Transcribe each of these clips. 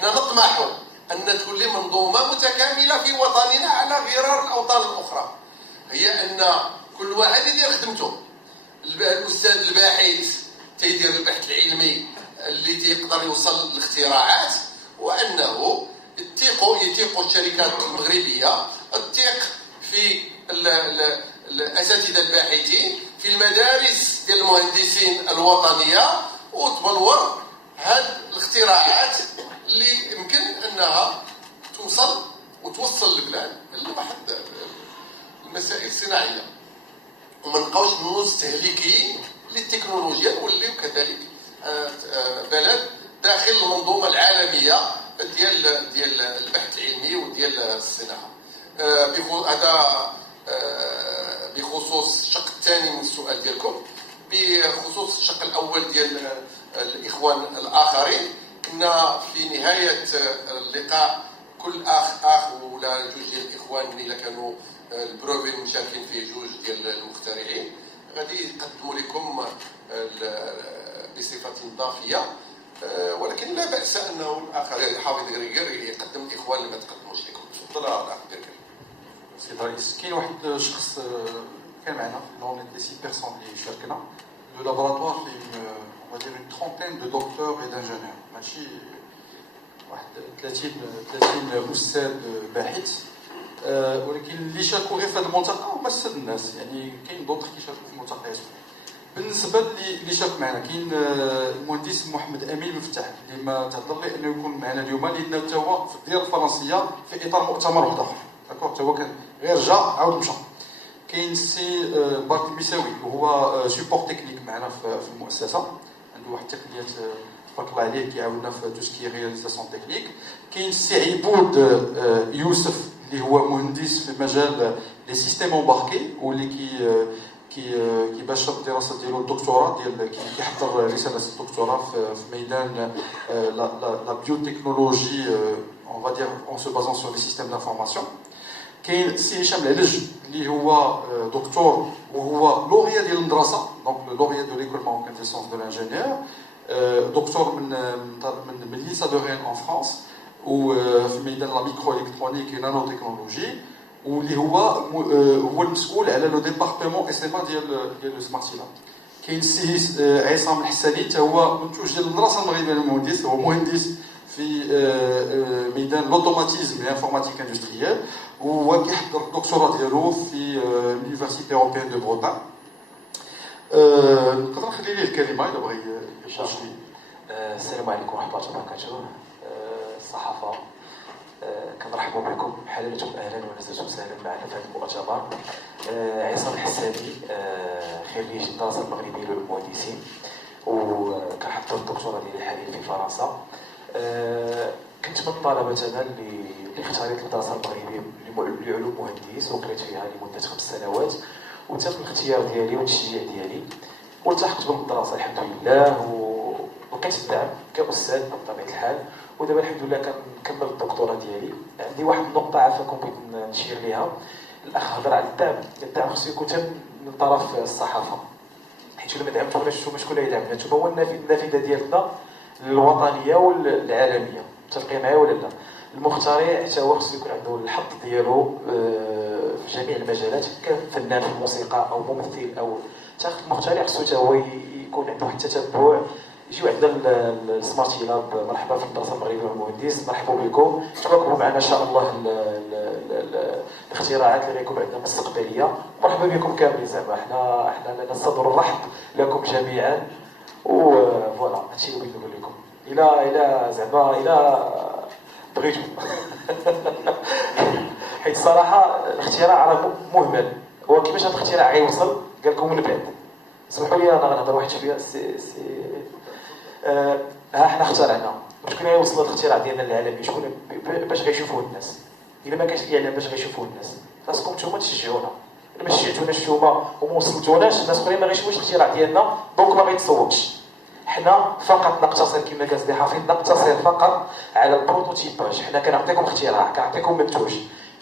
حنا نطمح أن تكون لي منظومة متكاملة في وطننا على غرار الأوطان الأخرى، هي أن كل واحد يدير خدمته. الأستاذ الباحث تيدير البحث العلمي اللي تيقدر يوصل للاختراعات، وأنه يتيقوا الشركات المغربية، تتيق في الأساتذة الباحثين في المدارس ديال المهندسين الوطنية، وتبلور هذه الاختراعات اللي يمكن أنها توصل البلاد لواحد المسائل الصناعية، وما نبقاوش مستهلكين للتكنولوجيا، نوليو كذلك بلد داخل المنظومة العالمية ديال البحث العلمي وديال الصناعة. هذا بخصوص الشق الثاني من السؤال ديالكم. بخصوص الشق الأول ديال الإخوان الآخرين، كنا في نهاية اللقاء كل أخ ولا جوج ديال الإخوان اللي كانوا البروفين مشاركين فيه جوج ديال المخترعين غادي يقدموا لكم بصفة إضافية، ولكن لا بأس أنه الآخر حافظ غريغر يقدم الإخوان اللي ما تقدموش لكم. تفضل الأخ ديالك. سي رئيس، كاين واحد الشخص كان معنا، اون ايتي 6 بيرسون اللي شاركنا. لو لابوراتوار فيه on va dire une trentaine de docteurs et d'ingénieurs، ماشي واحد 30 أستاذ باحث، ولكن اللي شاركوا غير في هذا الملتقى هما 6 الناس، يعني كاين دوطخ كيشاركوا في الملتقيات. بالنسبه اللي شارك معنا كاين المهندس محمد امين مفتاح اللي ما تهضر لي انه يكون معنا اليوم، لان حتى هو في الديار الفرنسيه في اطار مؤتمر واحد اخر، داكور، حتى هو كان غير جا عاود مشى. كاين السي بارك المساوي وهو سيبور تكنيك معنا في المؤسسه، عنده واحد التقنيات تبارك الله عليه كيعاوننا في تو سكي رياليزاسيون تكنيك. كاين السي عبود يوسف اللي هو مهندس في مجال لي سيستيم امباركي، واللي كيباشر الدراسه ديالو الدكتوراه ديال كيحضر رساله الدكتوراه في ميدان لا بيوتكنولوجي، اون فا دير اون سو بازون سور لي سيستيم دانفورماسيون. كاين السي هشام العلج اللي هو دكتور وهو لوريا ديال المدرسه، دونك لوريا دو ليكول ماروكان دي سونس دو لانجينيور، دكتور من لينسا دو رين ان فرانس، وفي ميدان لا ميكرو الكترونيك و نانو تكنولوجي، واللي هو المسؤول على لو ديبارتمون اس ام ديال لو سمارت لاب. كاين السي عصام الحساني حتى هو منتوج ديال المدرسه المغربيه للمهندس، هو مهندس في ميدان لوتوماتيزم لانفورماتيك اندستريال، وهو كيحضر الدكتوراه ديالو في لونيفرسيتي اوروبيان دو بروتان. نقدر نخلي ليه الكلمه الا بغى يشرح لي. السلام عليكم ورحمه الله وبركاته. الصحافه، كنرحبوا بكم، حللتم اهلا ونزلتم سهلا معنا في هذا المؤتمر. عصام الحساني، خريج الدراسه المغربيه للمهندسين، وكنحضر الدكتوراه ديالي حاليا في فرنسا. كنت من الطلبه انا اللي اختاريت الدراسه المغربيه لعلوم مهندس، وقريت فيها لمده 5 سنوات، وتم الاختيار ديالي والتشجيع ديالي، والتحقت بالمدرسه الحمد لله، ولقيت الدعم كاستاذ بطبيعه الحال، ودابا الحمد لله كنكمل الدكتوراه ديالي. عندي واحد النقطه عافاكم بغيت نشير ليها. الاخ هضر على الدعم خصو يكون من طرف الصحافه، حيت الا ما دعمتوناش نتوما شكون اللي يدعمنا؟ نتوما هو النافذه ديالنا الوطنيه والعالميه. متفقين معايا ولا لا؟ المخترع حتى هو خصو يكون عنده الحظ ديالو في جميع المجالات، كفنان في الموسيقى او ممثل او المخترع خصو حتى هو يكون عنده واحد التتبع. يجيو عندنا السمارت لاب، مرحبا في الدراسه المغربيه والمهندس، مرحبا بكم، تواكبوا معنا ان شاء الله الاختراعات اللي غيكون عندنا مستقبليه. مرحبا بكم كاملين، زعما احنا لنا الصدر الرحب لكم جميعا، وفوالا هادشي اللي بغيت نقول لكم. الى بغيتو حيت الصراحه الاختراع راه مهمل، هو كيفاش هذا الاختراع غيوصل؟ قال لكم من بعد. اسمحوا لي انا غنهضر واحد شويه. احنا اخترعنا، شكون غيوصل الاختراع ديالنا للعالم؟ شكون باش غيشوفوه الناس؟ الا ما كانش الاعلام باش غيشوفوه الناس؟ خاصكم نتوما تشجعونا. الا ما شجعتوناش نتوما وما وصلتوناش، الناس اخرين ما غيشوفوش الاختراع ديالنا، دونك ما غيتصوتش. حنا فقط نقتصر كما قال سيدي حفيظ، نقتصر فقط على البروتوتيباج. حنا كنعطيكم اختراع، كنعطيكم منتوج،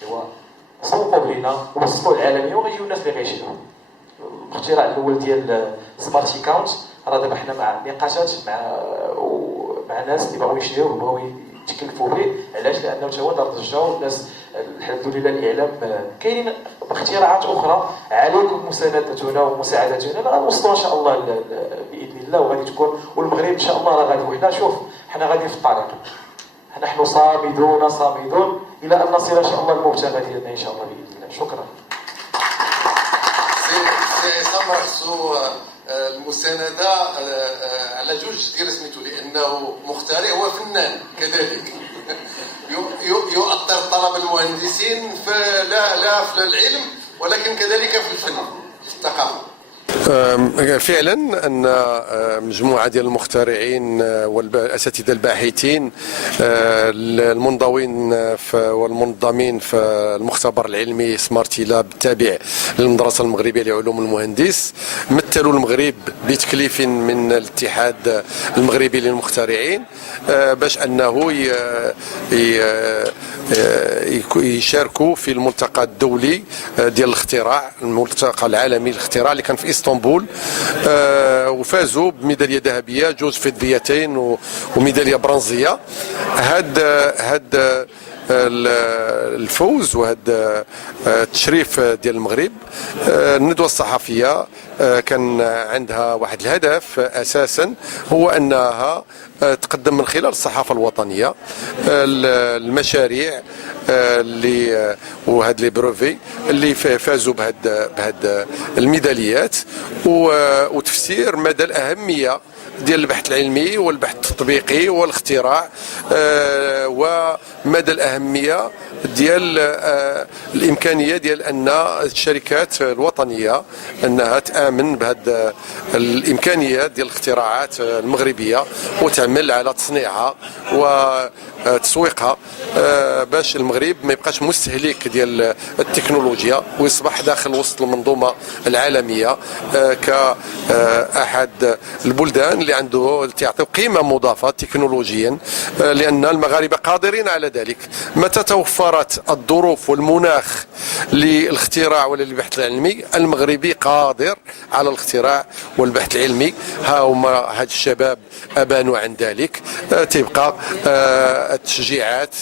ايوا صوبوا لينا ووصلوا العالميه، وغيجيو الناس اللي غيشدوا. الاختراع الاول ديال سمارتي كاونت، راه دابا حنا مع نقاشات مع ناس اللي بغاو يشريوه وبغاو يتكلفوا به. علاش؟ لانه تا هو دار ضجه والناس الحمد لله الاعلام كاينين باختراعات اخرى عليكم مساندتنا ومساعدتنا غنوصلوا ان شاء الله باذن الله، وغادي تكون والمغرب ان شاء الله راه غادي. وحنا شوف حنا غاديين في الطريق، نحن صامدون الى ان نصل ان شاء الله المبتغى ديالنا ان شاء الله باذن الله. شكرا. سي عصام خصو المساندة على جوج ديال سميتو، لأنه مخترع وفنان كذلك. يؤثر طلب المهندسين لا في العلم ولكن كذلك في الفن في الثقافة. فعلا ان مجموعه ديال المخترعين والاساتذه الباحثين المنضوين والمنظمين في المختبر العلمي سمارتي لاب التابع للمدرسه المغربيه لعلوم المهندس مثلوا المغرب بتكليف من الاتحاد المغربي للمخترعين باش انه يشاركوا في الملتقى الدولي ديال الاختراع، الملتقى العالمي للاختراع اللي كان في اسطنبول، وفازوا بميداليه ذهبيه، جوج فضيتين وميداليه برونزيه. هاد الفوز وهذا التشريف ديال المغرب. الندوه الصحفيه كان عندها واحد الهدف اساسا، هو انها تقدم من خلال الصحافه الوطنيه المشاريع اللي وهاد لي بروفي اللي فازوا بهاد الميداليات، وتفسير مدى الاهميه ديال البحث العلمي والبحث التطبيقي والاختراع، ومدى الأهمية ديال الإمكانية ديال أن الشركات الوطنية أنها تآمن بهذه الإمكانيات ديال الاختراعات المغربية وتعمل على تصنيعها وتسويقها باش المغرب ما يبقاش مستهلك ديال التكنولوجيا ويصبح داخل وسط المنظومة العالمية كأحد البلدان اللي عنده تعطي قيمة مضافة تكنولوجيا، لأن المغاربة قادرين على ذلك. متى توفرت الظروف والمناخ للاختراع ولا للبحث العلمي، المغربي قادر على الاختراع والبحث العلمي. ها هما هاد الشباب أبانوا عن ذلك. تبقى التشجيعات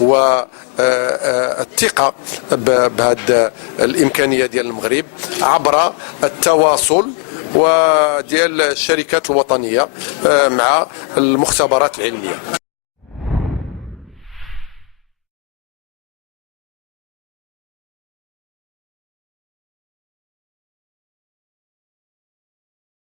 والثقة بهذه الإمكانية ديال المغرب عبر التواصل وديال الشركات الوطنية مع المختبرات العلمية.